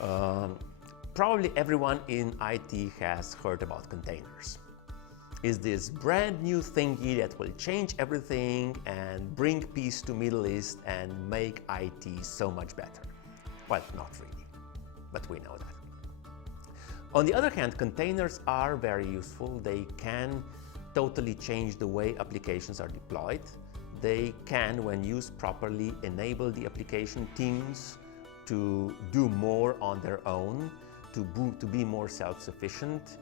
Probably everyone in IT has heard about containers. It's this brand new thingy that will change everything and bring peace to Middle East and make IT so much better. Well, not really, but we know that. On the other hand, containers are very useful. They can totally change the way applications are deployed. They can, when used properly, enable the application teams to do more on their own, to be more self-sufficient,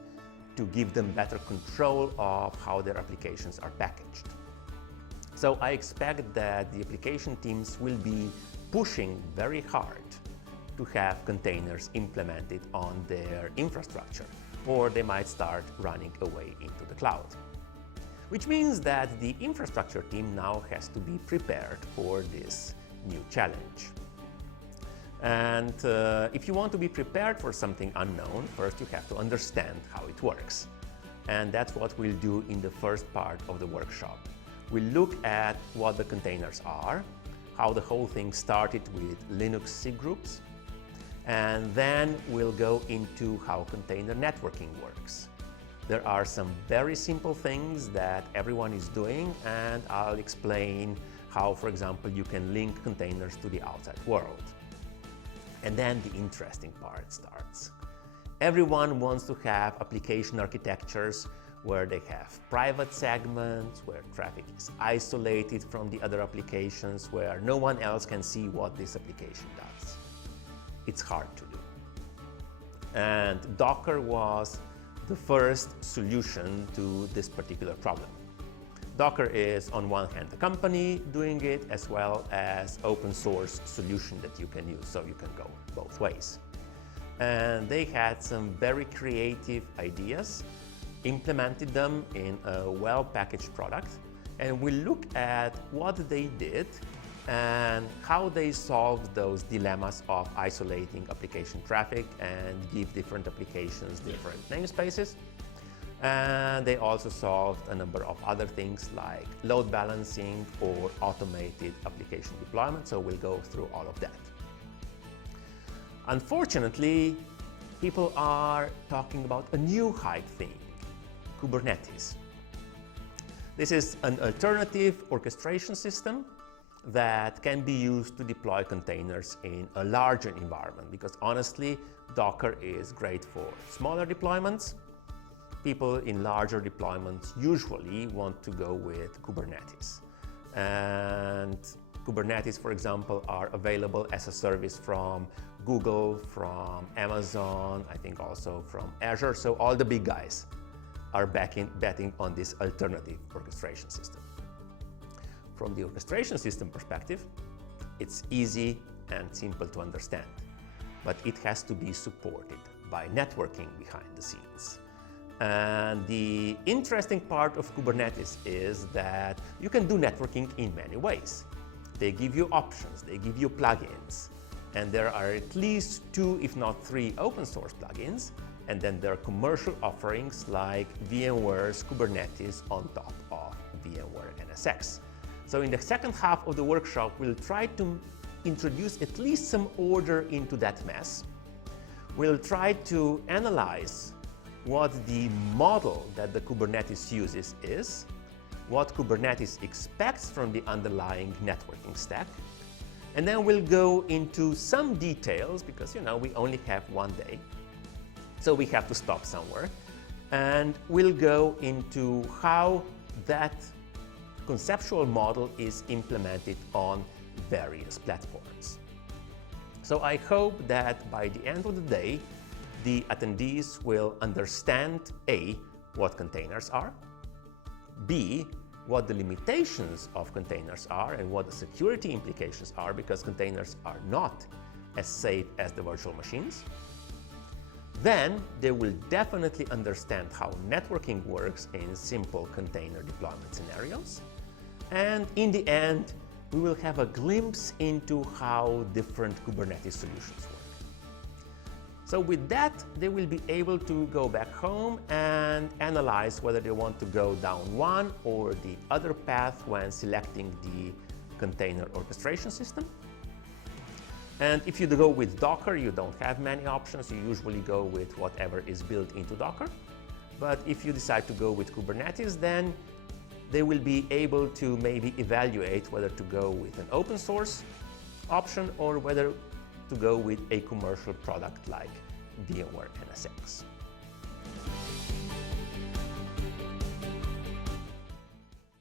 to give them better control of how their applications are packaged. So I expect that the application teams will be pushing very hard to have containers implemented on their infrastructure, or they might start running away into the cloud. Which means that the infrastructure team now has to be prepared for this new challenge. And if you want to be prepared for something unknown, first you have to understand how it works. And that's what we'll do in the first part of the workshop. We'll look at what the containers are, how the whole thing started with Linux SIG groups, and then we'll go into how container networking works. There are some very simple things that everyone is doing, and I'll explain how, for example, you can link containers to the outside world. And then the interesting part starts. Everyone wants to have application architectures where they have private segments, where traffic is isolated from the other applications, where no one else can see what this application does. It's hard to do. And Docker was the first solution to this particular problem. Docker is, on one hand, the company doing it, as well as open source solution that you can use, so you can go both ways. And they had some very creative ideas, implemented them in a well-packaged product, and we'll look at what they did and how they solved those dilemmas of isolating application traffic and give different applications different namespaces. And they also solved a number of other things like load balancing or automated application deployment, so we'll go through all of that. Unfortunately, people are talking about a new hype thing, Kubernetes. This is an alternative orchestration system that can be used to deploy containers in a larger environment, because honestly, Docker is great for smaller deployments. People in larger deployments usually want to go with Kubernetes. And Kubernetes, for example, are available as a service from Google, from Amazon, I think also from Azure. So all the big guys are betting on this alternative orchestration system. From the orchestration system perspective, it's easy and simple to understand, but it has to be supported by networking behind the scenes. And the interesting part of Kubernetes is that you can do networking in many ways. They give you options, they give you plugins, and there are at least 2, if not 3 open source plugins, and then there are commercial offerings like VMware's Kubernetes on top of VMware NSX. So in the second half of the workshop, we'll try to introduce at least some order into that mess. We'll try to analyze what the model that the Kubernetes uses is, what Kubernetes expects from the underlying networking stack, and then we'll go into some details because, you know, we only have one day, so we have to stop somewhere, and we'll go into how that conceptual model is implemented on various platforms. So I hope that by the end of the day, the attendees will understand A, what containers are, B, what the limitations of containers are and what the security implications are, because containers are not as safe as the virtual machines. Then they will definitely understand how networking works in simple container deployment scenarios. And in the end, we will have a glimpse into how different Kubernetes solutions work. So with that, they will be able to go back home and analyze whether they want to go down one or the other path when selecting the container orchestration system. And if you go with Docker, you don't have many options. You usually go with whatever is built into Docker. But if you decide to go with Kubernetes, then they will be able to maybe evaluate whether to go with an open source option or whether to go with a commercial product like VMware NSX.